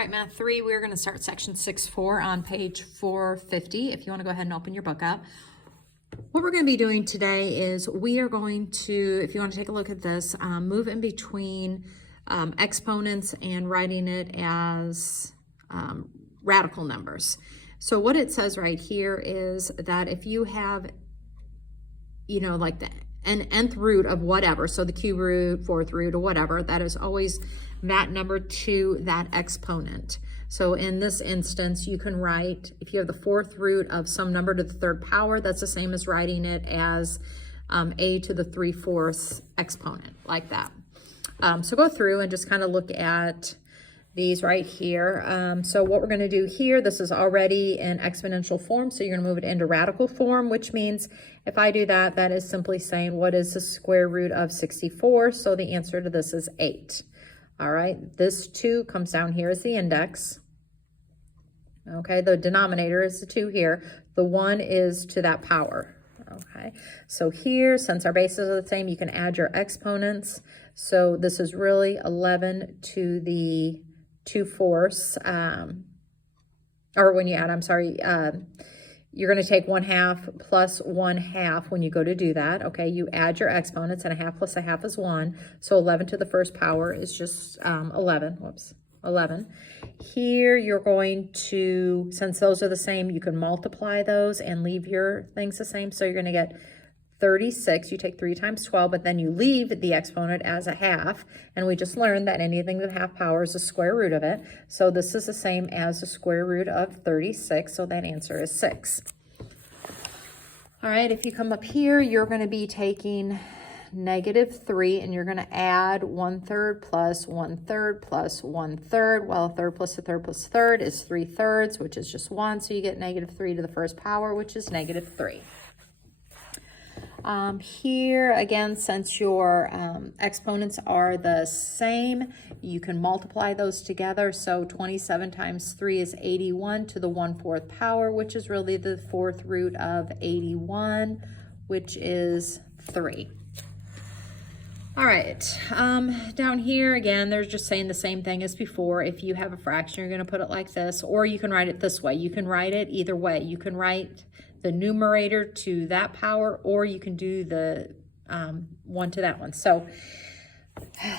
All right, Math 3, we're going to start section 6-4 on page 450. If you want to go ahead and open your book up. What we're going to be doing today is we are going to, if you want to take a look at this, move in between exponents and writing it as radical numbers. So what it says right here is that if you have, you know, like an nth root of whatever, so the cube root, fourth root, or whatever, that is always that number to that exponent. So in this instance, you can write, if you have the fourth root of some number to the third power, that's the same as writing it as a to the 3/4 exponent, like that. So go through and just kind of look at these right here. So what we're going to do here, this is already in exponential form, so you're going to move it into radical form, which means if I do that, that is simply saying what is the square root of 64? So the answer to this is 8. All right, this 2 comes down here as the index. Okay, the denominator is the 2 here. The 1 is to that power. Okay, so here, since our bases are the same, you can add your exponents. So this is really 11 to the 2/4, or when you add, I'm sorry, you're going to take 1/2 plus 1/2 when you go to do that. Okay, you add your exponents, and 1/2 plus 1/2 is 1. So 11 to the first power is just 11. Whoops, 11. Here you're going to, since those are the same, you can multiply those and leave your things the same. So you're going to get 36. You take 3 times 12, but then you leave the exponent as a half. And we just learned that anything with half power is the square root of it. So this is the same as the square root of 36. So that answer is 6. All right, if you come up here, you're going to be taking -3, and you're going to add 1/3 plus 1/3 plus 1/3. Well, a third plus a third plus a third is 3/3, which is just 1. So you get -3 to the first power, which is -3. Here, again, since your exponents are the same, you can multiply those together. So 27 times 3 is 81 to the 1/4 power, which is really the fourth root of 81, which is 3. All right, down here, again, they're just saying the same thing as before. If you have a fraction, you're going to put it like this, or you can write it this way. You can write it either way. You can write the numerator to that power, or you can do the 1 to that one. So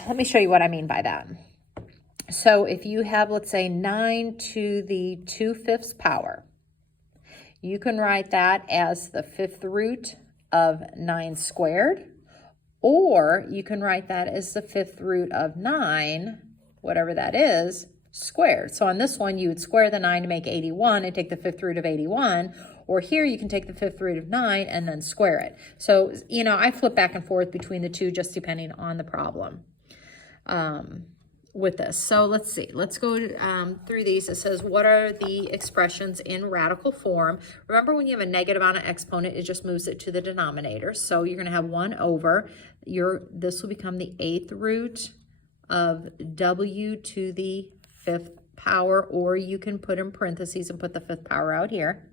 let me show you what I mean by that. So if you have, let's say, 9 to the 2/5 power, you can write that as the 5th root of 9 squared, or you can write that as the 5th root of 9, whatever that is, squared. So on this one, you would square the 9 to make 81 and take the 5th root of 81. Or here you can take the 5th root of 9 and then square it. So, you know, I flip back and forth between the two just depending on the problem with this. So let's see. Let's go through these. It says, what are the expressions in radical form? Remember, when you have a negative on an exponent, it just moves it to the denominator. So you're going to have 1 over. This will become the 8th root of w to the 5th power, or you can put in parentheses and put the 5th power out here.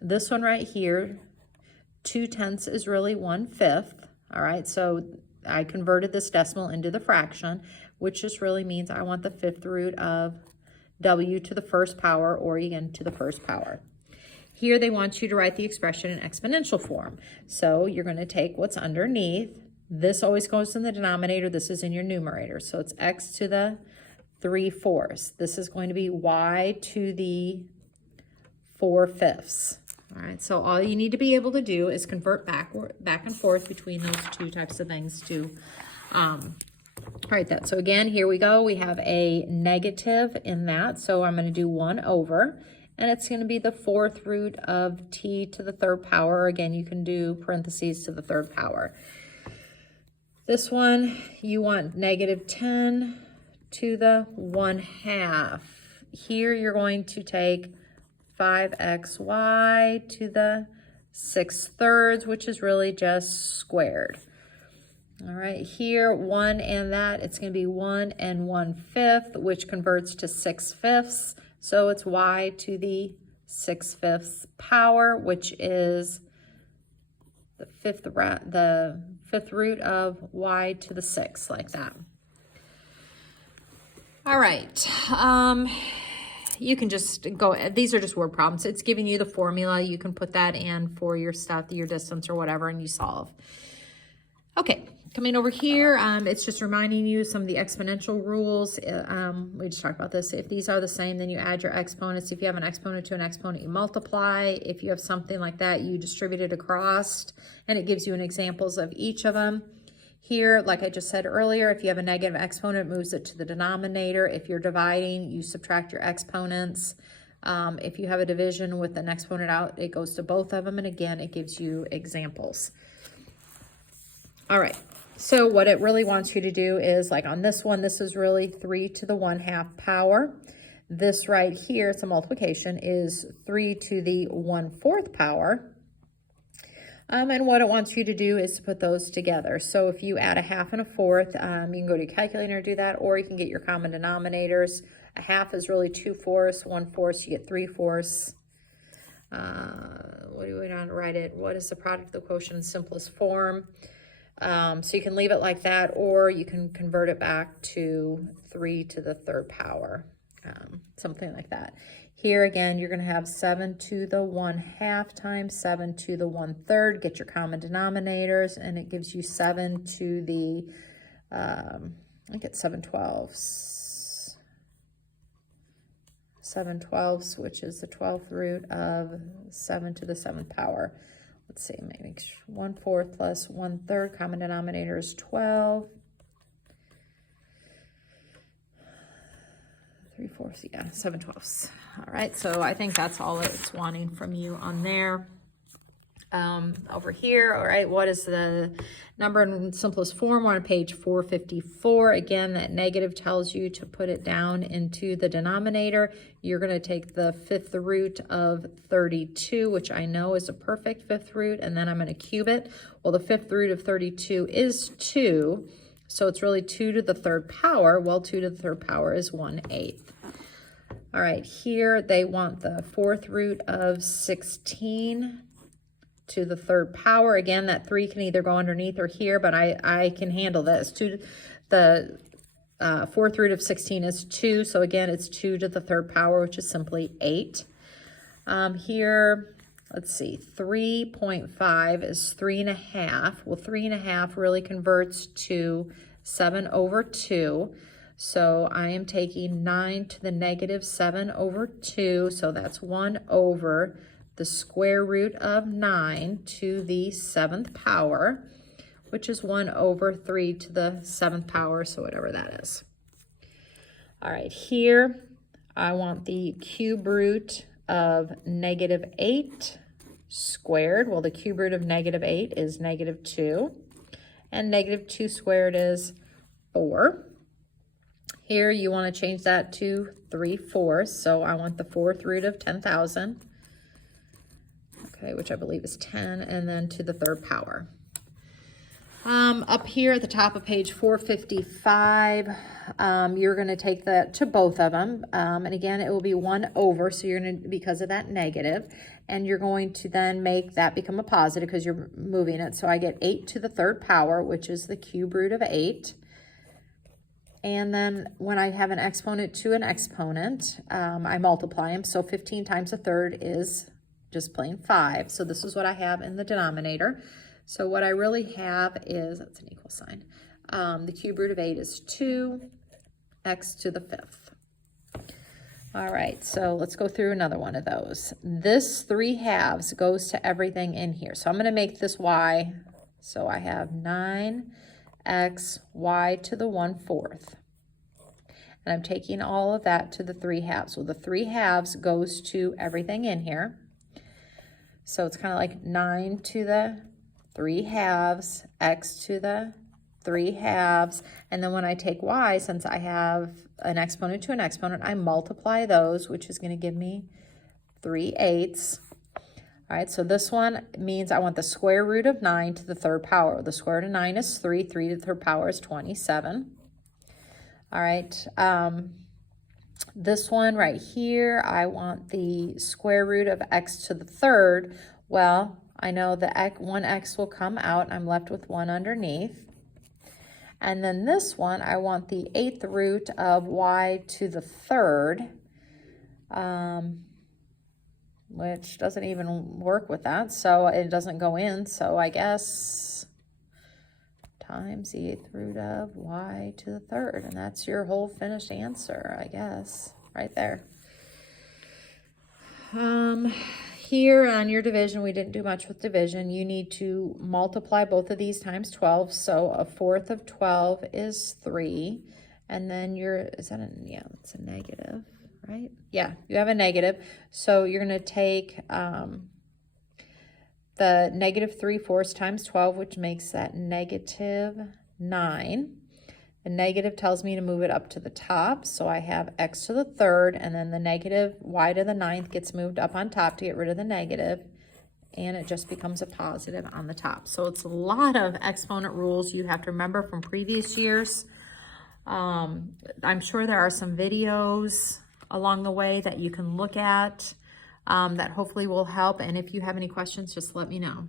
This one right here, 2/10 is really 1/5. All right, so I converted this decimal into the fraction, which just really means I want the 5th root of w to the first power, or again to the first power. Here they want you to write the expression in exponential form. So you're going to take what's underneath. This always goes in the denominator. This is in your numerator. So it's x to the 3/4. This is going to be y to the 4/5. All right, so all you need to be able to do is convert back and forth between those two types of things to write that. So again, here we go. We have a negative in that, so I'm going to do 1 over, and it's going to be the 4th root of t to the 3rd power. Again, you can do parentheses to the 3rd power. This one, you want -10 to the 1/2. Here you're going to take 5xy to the 6/3, which is really just squared. All right, here, 1 and that, it's going to be 1 and 1/5, which converts to 6/5. So it's y to the 6/5 power, which is the fifth root of y to the 6, like that. All right. You can just go, these are just word problems. It's giving you the formula. You can put that in for your stuff, your distance or whatever, and you solve. Okay, coming over here, it's just reminding you some of the exponential rules. We just talked about this. If these are the same, then you add your exponents. If you have an exponent to an exponent, you multiply. If you have something like that, you distribute it across, and it gives you an examples of each of them. Here, like I just said earlier, if you have a negative exponent, it moves it to the denominator. If you're dividing, you subtract your exponents. If you have a division with an exponent out, it goes to both of them. And again, it gives you examples. All right, so what it really wants you to do is, like on this one, this is really 3 to the 1/2 power. This right here, it's a multiplication, is 3 to the 1/4 power. And what it wants you to do is to put those together. So if you add a 1/2 and a 1/4, you can go to your calculator and do that, or you can get your common denominators. A 1/2 is really 2/4, 1/4, you get 3/4. What do we want to write it? What is the product of the quotient in simplest form? So you can leave it like that, or you can convert it back to 3 to the 3rd power, something like that. Here again, you're going to have 7 to the 1/2 times 7 to the 1/3. Get your common denominators, and it gives you 7 to the, I think it's 7/12. 7/12, which is the 12th root of 7 to the 7th power. Let's see, maybe 1/4 plus 1/3, common denominator is 12. 3/4, yeah, 7/12. All right, so I think that's all it's wanting from you on there. Over here, all right, what is the number in simplest form? We're on page 454. Again, that negative tells you to put it down into the denominator. You're going to take the 5th root of 32, which I know is a perfect 5th root, and then I'm going to cube it. Well, the 5th root of 32 is 2, so it's really 2 to the 3rd power. Well, 2 to the 3rd power is 1/8. All right, here they want the 4th root of 16 to the 3rd power. Again, that 3 can either go underneath or here, but I can handle this. The 4th root of 16 is 2, so again, it's 2 to the 3rd power, which is simply 8. Here, let's see, 3.5 is 3.5. Well, 3.5 really converts to 7/2. So I am taking 9 to the negative 7/2, so that's 1 over the square root of 9 to the 7th power, which is 1 over 3 to the 7th power, so whatever that is. All right, here I want the cube root of -8 squared. Well, the cube root of -8 is -2, and -2 squared is 4. Here you want to change that to 3/4, so I want the 4th root of 10,000. Okay, which I believe is 10, and then to the 3rd power. Up here at the top of page 455, you're going to take that to both of them, and again, it will be 1 over, so you're going to, because of that negative, and you're going to then make that become a positive because you're moving it. So I get 8 to the 3rd power, which is the cube root of 8. And then when I have an exponent to an exponent, I multiply them. So 15 times a 3rd is just plain 5. So this is what I have in the denominator. So what I really have is, that's an equal sign. The cube root of 8 is 2x to the 5th. All right, so let's go through another one of those. This 3/2 goes to everything in here. So I'm going to make this y. So I have 9x y to the 1/4. And I'm taking all of that to the 3/2. Well, the 3/2 goes to everything in here. So it's kind of like 9 to the 3/2, x to the 3/2. And then when I take y, since I have an exponent to an exponent, I multiply those, which is going to give me 3/8. All right, so this one means I want the square root of 9 to the 3rd power. The square root of 9 is 3. 3 to the 3rd power is 27. All right, this one right here, I want the square root of x to the 3rd. Well, I know the 1x will come out. I'm left with 1 underneath. And then this one, I want the 8th root of y to the 3rd, which doesn't even work with that, so it doesn't go in. So I guess times the 8th root of y to the 3rd, and that's your whole finished answer, I guess, right there. Here on your division, we didn't do much with division. You need to multiply both of these times 12. So a 4th of 12 is 3. And then it's a negative, right? Yeah, you have a negative. So you're going to take the negative 3/4 times 12, which makes that negative 9. The negative tells me to move it up to the top, so I have x to the 3rd, and then the negative y to the 9th gets moved up on top to get rid of the negative, and it just becomes a positive on the top. So it's a lot of exponent rules you have to remember from previous years. I'm sure there are some videos along the way that you can look at that hopefully will help, and if you have any questions, just let me know.